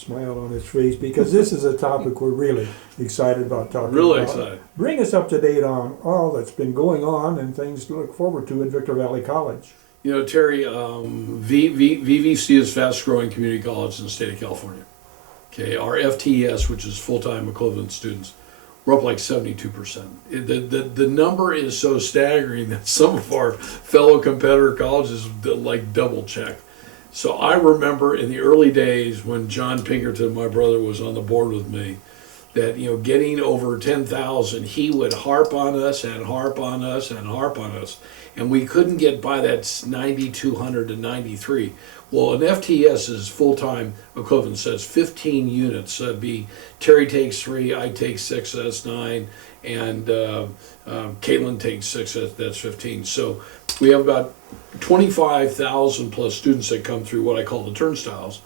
Smile on his face because this is a topic we're really excited about talking Really about. excited. Bring us up to date on all that's been going on and things to look forward to at Victor Valley College. You know, Terry, VVC is fast growing community college in the state of California. Okay, our FTES, which is full-time equivalent students, we're up like 72%. The number is so staggering that some of our fellow competitor colleges like double check. So I remember in the early days when John Pinkerton, my brother, was on the board with me, that getting over 10,000, he would harp on us and harp on us and harp on us, and we couldn't get by that 9,200 to 93. Well, an FTS's full-time equivalent says 15 units. So that'd be Terry takes 3, I take 6, that's 9, and Caitlin takes 6, that's 15. So we have about 25,000 plus students that come through what I call the turnstiles.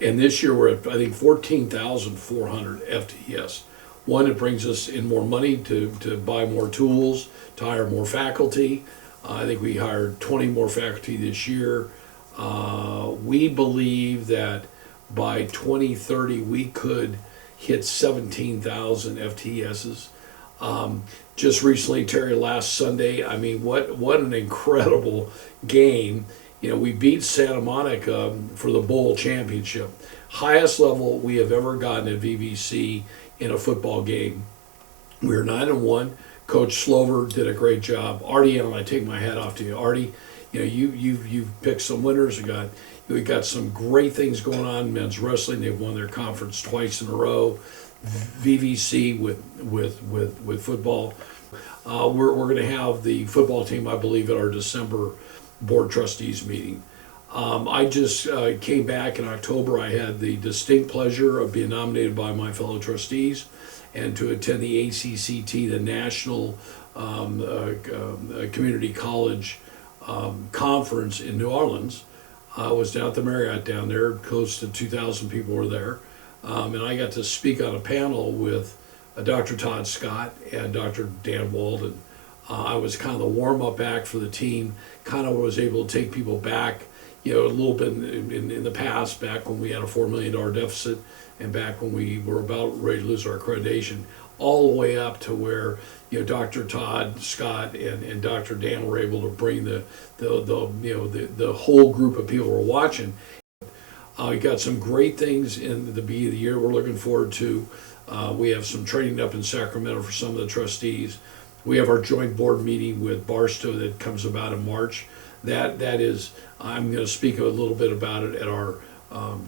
And this year we're at, I think, 14,400 FTES. One, it brings us in more money to buy more tools, to hire more faculty. I think we hired 20 more faculty this year. We believe that by 2030 we could hit 17,000 FTESs. Just recently, Terry, last Sunday, I mean, what an incredible game. We beat Santa Monica for the bowl championship. Highest level we have ever gotten at VVC in a football game. We were 9-1. Coach Slover did a great job. Artie, and I take my hat off to you. Artie, you've picked some winners. We got some great things going on in men's wrestling. They've won their conference twice in a row. VVC with football. We're going to have the football team, I believe, at our December board trustees meeting. I just came back in October. I had the distinct pleasure of being nominated by my fellow trustees and to attend the ACCT, the National Community College Conference in New Orleans. I was down at the Marriott down there. Close to 2,000 people were there. And I got to speak on a panel with Dr. Todd Scott and Dr. Dan Walden. I was kind of the warm-up act for the team, kind of was able to take people back, a little bit in the past, back when we had a $4 million deficit and back when we were about ready to lose our accreditation, all the way up to where, Dr. Todd Scott and Dr. Dan were able to bring the whole group of people who were watching. We got some great things in the beginning of the year we're looking forward to. We have some training up in Sacramento for some of the trustees. We have our joint board meeting with Barstow that comes about in March. That is, I'm going to speak a little bit about it at our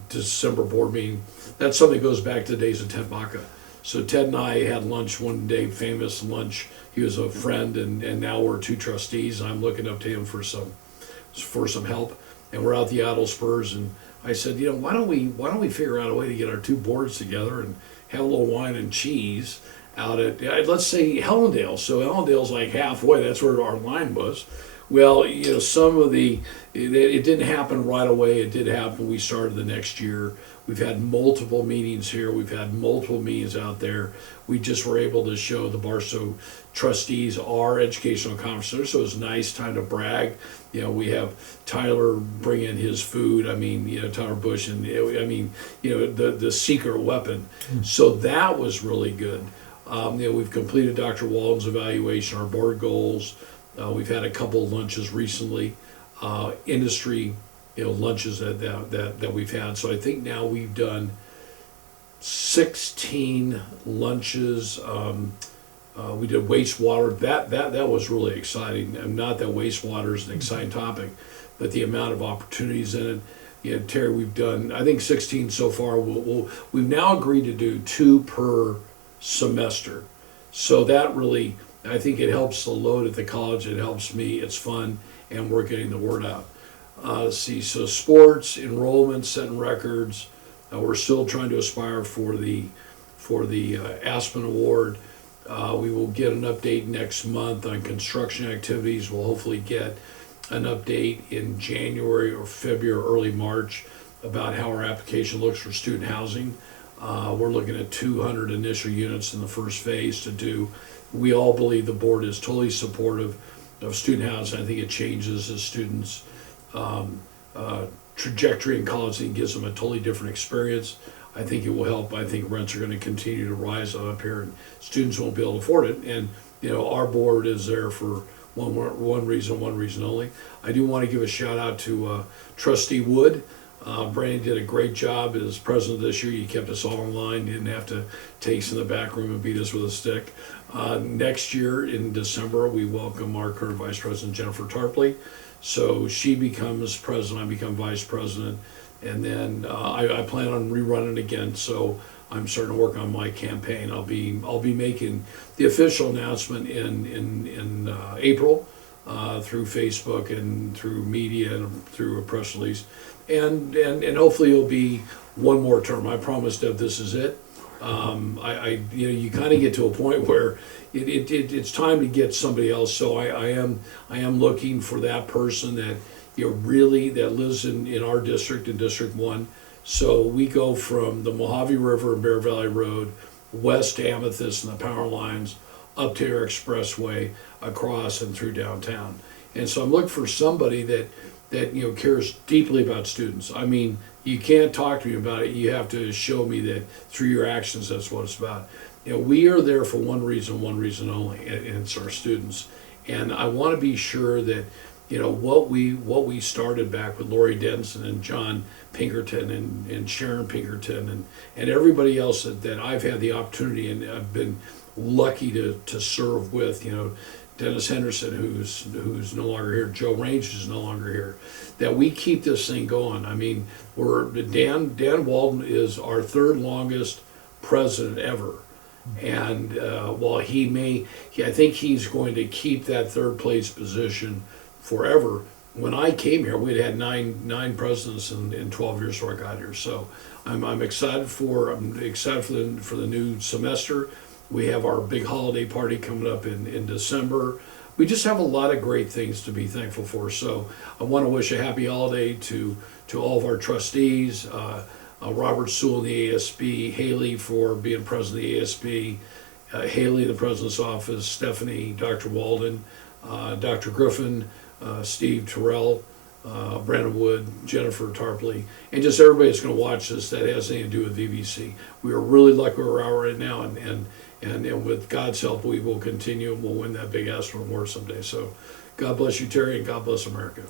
December board meeting. That's something that goes back to the days of Ted Baca. So Ted and I had lunch one day, famous lunch. He was a friend, and now we're 2 trustees. I'm looking up to him for some help. And we're out the Idle Spurs, and I said, why don't we figure out a way to get our 2 boards together and have a little wine and cheese out at, let's say, Hellendale. So Hellendale's like halfway. That's where our line was. Well, it didn't happen right away. It did happen. We started the next year. We've had multiple meetings here. We've had multiple meetings out there. We just were able to show the Barstow trustees our educational conference. So it was nice time to brag. We have Tyler bring in his food. I mean, Tyler Bush, and the secret weapon. So that was really good. We've completed Dr. Walden's evaluation, our board goals. We've had a couple of lunches recently, industry, lunches that we've had. So I think now we've done 16 lunches. We did wastewater. That was really exciting. And not that wastewater is an exciting topic, but the amount of opportunities in it. Terry, we've done, I think, 16 so far. We've now agreed to do 2 per semester. So that really, I think it helps the load at the college. It helps me. It's fun, and we're getting the word out. Let's see. So sports, enrollment, setting records. We're still trying to aspire for the Aspen Award. We will get an update next month on construction activities. We'll hopefully get an update in January or February or early March about how our application looks for student housing. We're looking at 200 initial units in the first phase to do. We all believe the board is totally supportive of student housing. I think it changes the students' trajectory in college and gives them a totally different experience. I think it will help. I think rents are going to continue to rise up here, and students won't be able to afford it. And our board is there for one reason only. I do want to give a shout out to Trustee Wood. Brandon did a great job as president this year. You kept us all in line. Didn't have to take us in the back room and beat us with a stick. Next year in December, we welcome our current vice president, Jennifer Tarpley. So she becomes president, I become vice president, and then I plan on rerunning again. So I'm starting to work on my campaign. I'll be making the official announcement in April through Facebook and through media and through a press release, and hopefully it'll be one more term. I promised that this is it. You kind of get to a point where it's time to get somebody else. So I am looking for that person that really that lives in our district, in District 1. So we go from the Mojave River and Bear Valley Road, west to Amethyst and the power lines, up to Air Expressway, across and through downtown. And so I'm looking for somebody that cares deeply about students. I mean, you can't talk to me about it. You have to show me that through your actions, that's what it's about. We are there for one reason only, and it's our students. And I want to be sure that what we started back with Lori Denson and John Pinkerton and Sharon Pinkerton and everybody else that I've had the opportunity and I've been lucky to serve with, Dennis Henderson, who's no longer here, Joe Range is no longer here, that we keep this thing going. I mean, Dan Walden is our third longest president ever. And while I think he's going to keep that third place position forever. When I came here, we'd had nine presidents in 12 years before I got here. So I'm excited for the new semester. We have our big holiday party coming up in December. We just have a lot of great things to be thankful for. So I want to wish a happy holiday to all of our trustees, Robert Sewell in the ASB, Haley for being president of the ASB, Haley in the president's office, Stephanie, Dr. Walden, Dr. Griffin, Steve Terrell, Brandon Wood, Jennifer Tarpley, and just everybody that's going to watch this that has anything to do with VVC. We are really lucky where we are right now, and with God's help, we will continue and we'll win that big Astro Award someday. So God bless you, Terry, and God bless America.